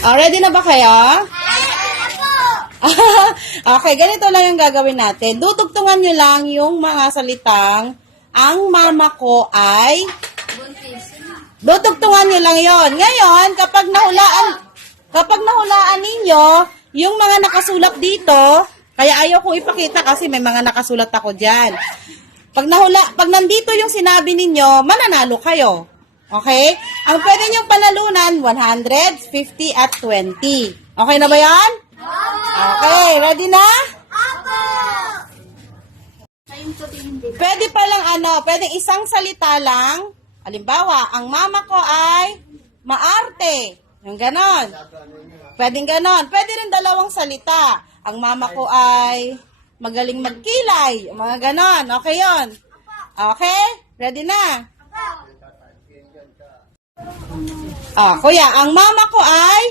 Oh, ready na ba kayo? okay, ganito lang yung gagawin natin. Dudugtungan nyo lang yung mga salitang ang mama ko ay Dudugtungan nyo lang yon. Ngayon, kapag nahulaan, kapag nahulaan ninyo, yung mga nakasulat dito, kaya ayaw kong ipakita kasi may mga nakasulat ako dyan. Pag nahula, pag nandito yung sinabi ninyo, mananalo kayo. Okay? Ang pwede nyo panalunan, 100, 50, at 20. Okay na ba yan? Okay, ready na? Pwede pa lang ano, pwede isang salita lang. Halimbawa, ang mama ko ay maarte. Yung ganon. Pwedeng ganon. Pwede rin dalawang salita. Ang mama ko ay magaling magkilay. Mga ganon. Okay yon. Okay? Ready na? Ah, kuya, ang mama ko ay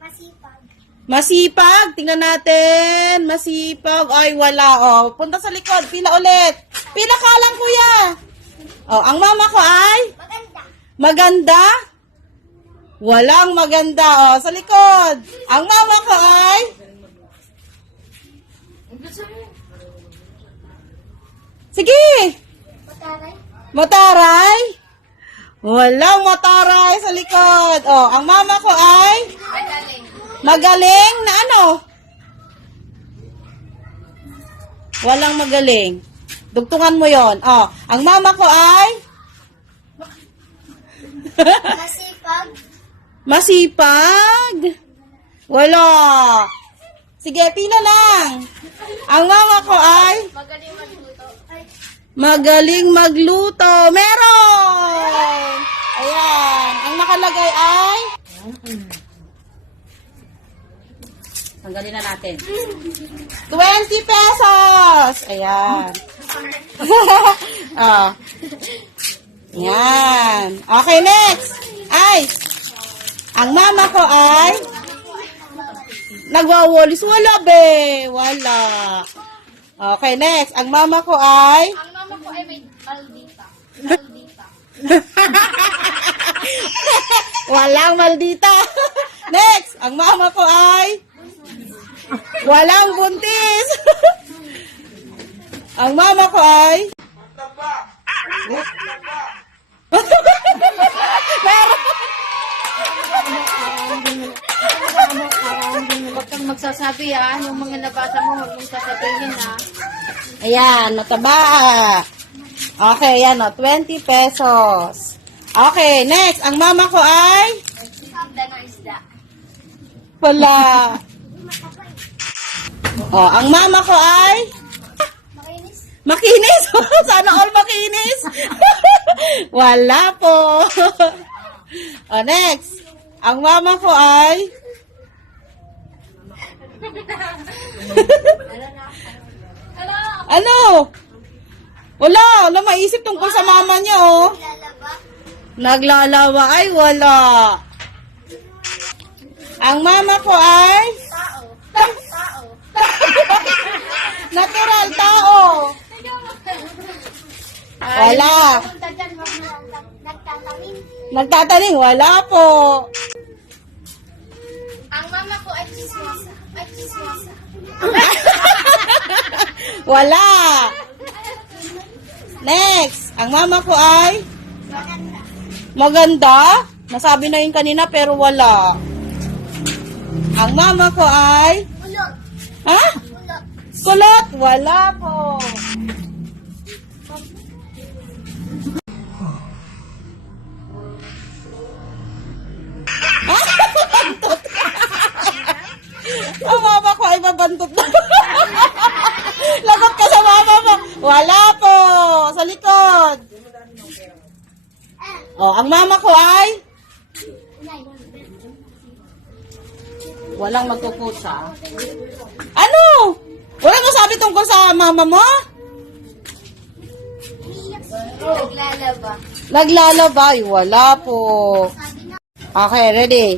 Masipag. Masipag, tingnan natin. Masipag. Ay, wala. Oh, punta sa likod. Pila ulit. Pila ka lang, kuya. Oh, ang mama ko ay Maganda. maganda. Walang maganda. Oh, sa likod. Ang mama ko ay Sige. Mataray. Mataray. Walang mataray sa likod. Oh, ang mama ko ay magaling na ano? Walang magaling. Dugtungan mo yon. Oh, ang mama ko ay Masipag. masipag. Wala. Sige, pila lang. Ang mama ko ay Magaling magluto. Ay, magaling magluto. Meron! Ayan. Ang nakalagay ay Tanggalin na natin. 20 pesos! Ayan. oh. Yan. Okay, next. Ice. Ang mama ko ay nagwawalis. Wala, be. Wala. Okay, next. Ang mama ko ay ang mama ko ay may maldita. Maldita. Walang maldita. Next, ang mama ko ay walang buntis. ang mama ko ay Meron. Huwag kang magsasabi ha. Yung mga nabasa mo, huwag mong sasabihin ha. Ayan, nataba. Okay, yan o, 20 pesos. Okay, next, ang mama ko ay Isda ng isda. wala. Oh, ang mama ko ay Makinis. Makinis? Sana all makinis. Wala po. o, next. Ang mama ko ay... ano? Wala. Wala maisip tungkol sa mama niya, oh. Lalaba. Naglalawa. Ay, wala. Ang mama ko ay... Tao. Tao. Natural tao. Wala. Nagtatanim. Nagtataning, wala po. Ang mama ko ay chismosa. Ay chismosa. Wala. Next, ang mama ko ay Maganda. maganda. Nasabi na yun kanina pero wala. Ang mama ko ay Ulot. ha? Ulot. Kulot? Wala po. Ang mama ko ay mabantot na. Lagot ka sa mama mo. Wala po. Sa likod. Oh, ang mama ko ay walang magkukusa. Ano? Wala mo sabi tungkol sa mama mo? Naglalaba. Naglalabay. Wala po. Okay, ready.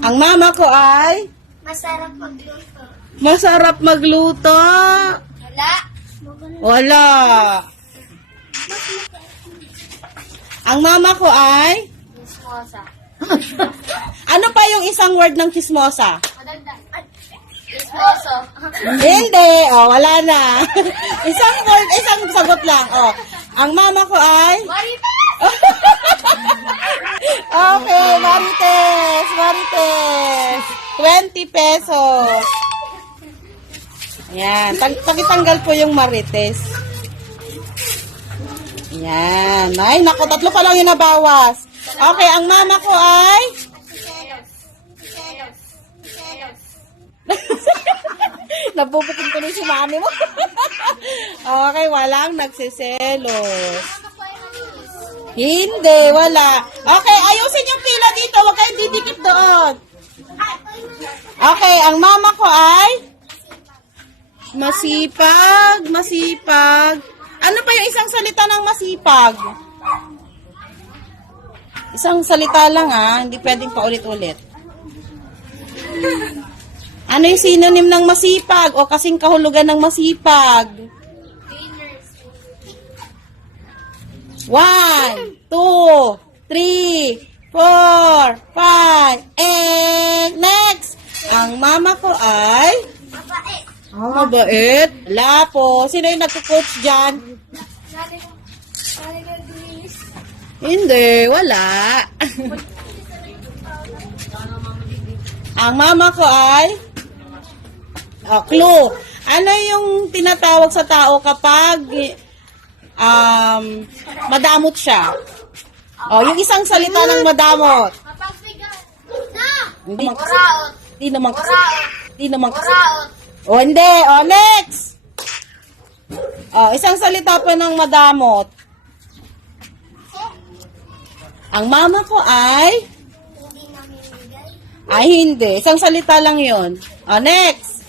Ang mama ko ay Masarap magluto. masarap magluto. Wala. Wala. Ang mama ko ay Chismosa. Ano pa yung isang word ng chismosa? Esposo. Hindi. Oh, wala na. isang word, isang sagot lang. Oh. Ang mama ko ay... Marites! Okay, Marites. Marites. 20 pesos. Yan. Tag pakitanggal po yung Marites. Yan. Ay, naku, tatlo pa lang yung nabawas. Okay, ang mama ko ay... Nabubukin ko na si mami mo. okay, walang nagsiselos. Hindi, wala. Okay, ayusin yung pila dito. Huwag kayong didikit doon. Okay, ang mama ko ay... Masipag, masipag. Ano pa yung isang salita ng masipag? Isang salita lang ah, hindi pwedeng paulit-ulit. Ano yung synonym ng masipag o kasing kahulugan ng masipag? One, two, three, four, five, and next! Ang mama ko ay... Mabait. Oh, mabait. Wala po. Sino yung nagko-coach dyan? Hindi, wala. Ang mama ko ay... Oh, clue. Ano yung tinatawag sa tao kapag um, madamot siya? Oh, yung isang salita ng madamot. Mapagsigaw. Na! Hindi naman kasi, hindi naman kasi, hindi naman kasi. O, hindi. O, next! O, isang salita pa ng madamot. Ang mama ko ay... Ay, hindi. Isang salita lang yon. O, next!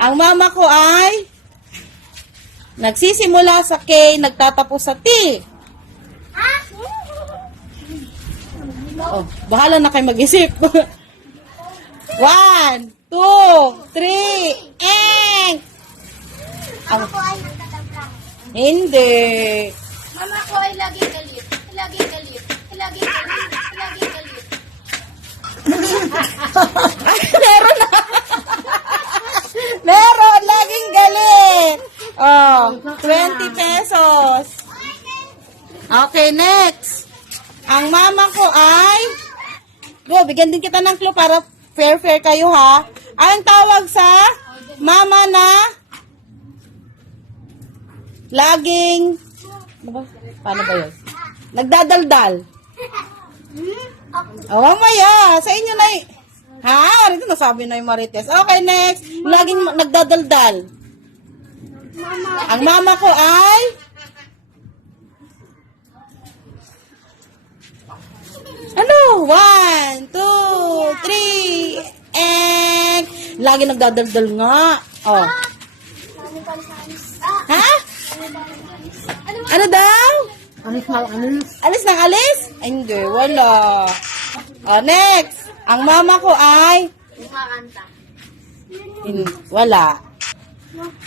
Ang mama ko ay... Nagsisimula sa K, nagtatapos sa T. Oh, bahala na kayo mag-isip. One, two, three, and... Mama ko ay nagtatablang. Hindi. Mama ko ay laging galit. Laging galit. Laging galit. Laging galit. Meron na. meron, laging galit. Oh, 20 pesos. Okay, next. Ang mama ko ay... Go, bigyan din kita ng clue para fair-fair kayo ha. Ang tawag sa mama na laging... Ano? Paano ba yun? Nagdadaldal. Oh, mamaya. Sa inyo na Ha? Rito nasabi na yung Marites. Okay, next. Laging nagdadaldal. Ang mama ko ay... Ano? One, two, three. Lagi nagdadaldal nga. Oh. Ha? Ano daw? Alis na, alis. Alis ng alis? Ay, hindi, wala. Oh, next. Ang mama ko ay... Kumakanta. Wala.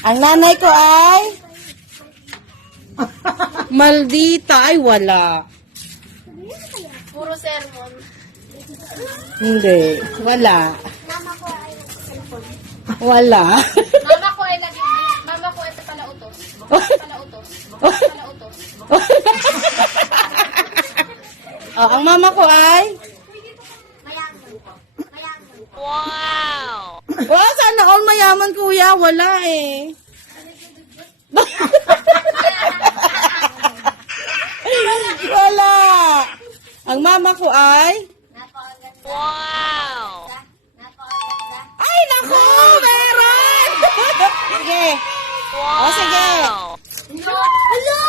Ang nanay ko ay... Maldita. Ay, wala. Puro sermon. Hindi. Wala. Mama ko ay cellphone. Wala. Mama ko ay laging... Mama ko ay palautos. Palautos. Palautos. oh, ang mama ko ay... Mayaman. Mayaman. Wow, sana all mayaman, kuya. Wala eh. Wala. Ang mama ko ay... Napakaganda. Wow! Naku! Meron! sige. O, sige. Hello!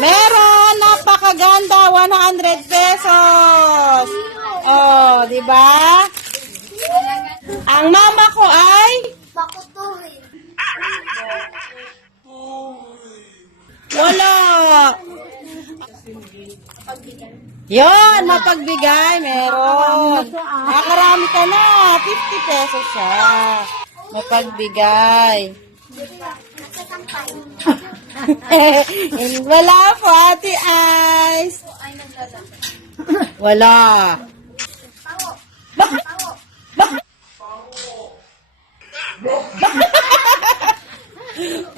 Meron! Napakaganda! 100 pesos! Oh, di ba? Ang mama ko ay... Yon, mapagbigay, meron. Nakakarami ka na. 50 pesos siya. Mapagbigay. Wala po, Ate Ice. Wala.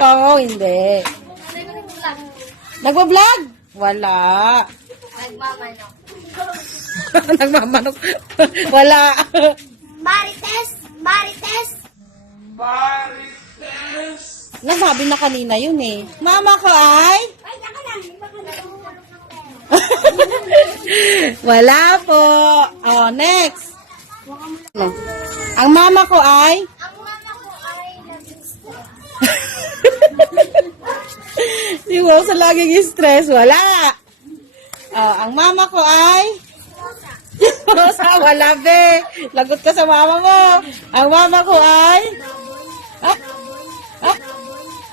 Tango, hindi. Nagbablog? Wala. Nagmamanok. Nagmamanok. Wala. Marites! Marites! Nasabi na kanina yun eh. Mama ko ay? Ay, naka lang. Wala po. Oh, next. No. Ang mama ko ay? Ang mama ko ay naging stress. Di mo sa laging stress. Wala. Oh, ang mama ko ay? Rosa, wala be. Lagot ka sa mama mo. Ang mama ko ay? Ah? Ah?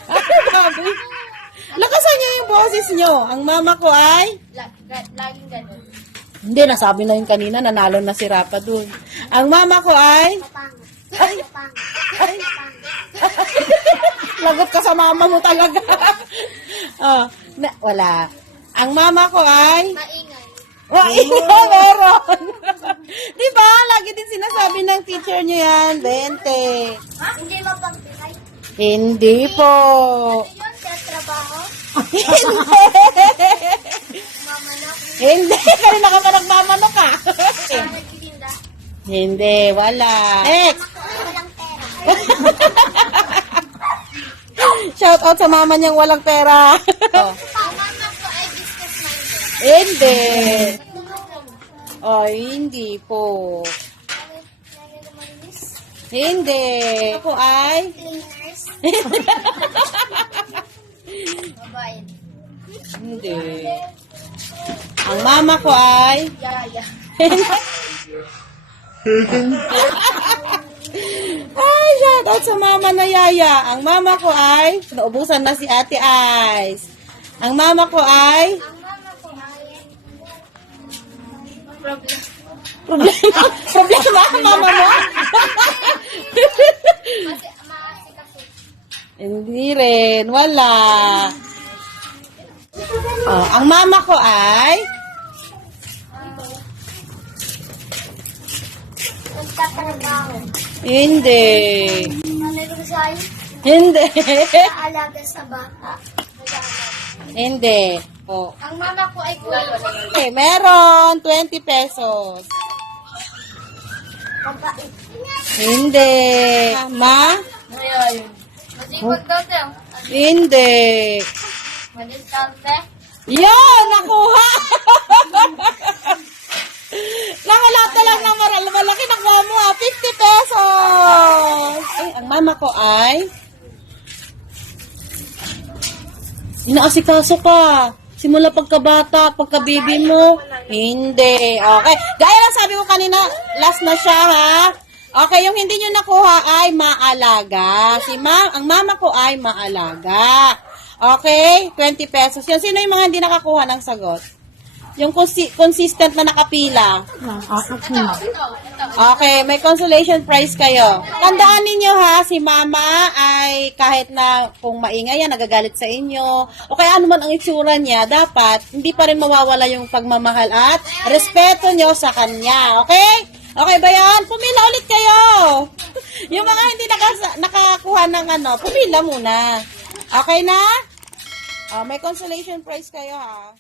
Ah. Lakasan niyo yung boses niyo. Ang mama ko ay? Laging ganun. Hindi, nasabi na yung kanina, nanalo na si Rapa dun. Ang mama ko ay? Ay, ay, lagot ka sa mama mo talaga. oh, na, wala. Ang mama ko ay? Maingay. Wait, meron. Di ba? Lagi din sinasabi ng teacher niyo yan, 20. Ha? Hindi mapagbigay. Hindi po. Ano yun? Sa trabaho? Hindi. Mamanok? Hindi. Kanina ka pa nagmamanok ka. Ah, nagtitinda? Hindi, wala. Next. Walang pera. Shout out sa mama niyang walang pera. oh. Ang mama ko ay business minded. Hindi. Ay, hindi po. Hindi. Ako ay? Cleaners? Hindi. Ang mama ko ay? Yaya. Ay, shout out sa mama na yaya. Ang mama ko ay? Naubusan na si Ate Ice. Ang mama ko ay? Ang mama ko ay... Problem. Problema. Problema ang mama mo? Kasi maasi kasi. Hindi rin. Wala. Oh, ang mama ko ay? Nagtatrabaho. Hindi. Nalagusay. Hindi. Naalaga sa bata. Hindi. Oh. Ang mama ko ay kuya. Okay, meron. 20 pesos. Mabait. Hindi. Ma? Ngayon. Masipag daw siya. Hindi. Madiskarte. Yon! Nakuha! Nakalata lang ng maral. Malaki nakuha mo ha. 50 pesos! Ay, ang mama ko ay... Inaasikaso ka. Simula pagkabata, pagka-baby mo. Hindi. Okay. Gaya lang sabi ko kanina, last na siya ha. Okay, yung hindi nyo nakuha ay maalaga. Si ma ang mama ko ay maalaga. Okay, 20 pesos. Yan, sino yung mga hindi nakakuha ng sagot? Yung consi- consistent na nakapila. Okay, may consolation prize kayo. Tandaan ninyo ha, si mama ay kahit na kung maingay yan, nagagalit sa inyo, o kaya ano man ang itsura niya, dapat hindi pa rin mawawala yung pagmamahal at respeto nyo sa kanya. Okay? Okay ba yan? Pumila ulit kayo. yung mga hindi nakas- nakakuha ng ano, pumila muna. Okay na? Oh, may consolation prize kayo ha.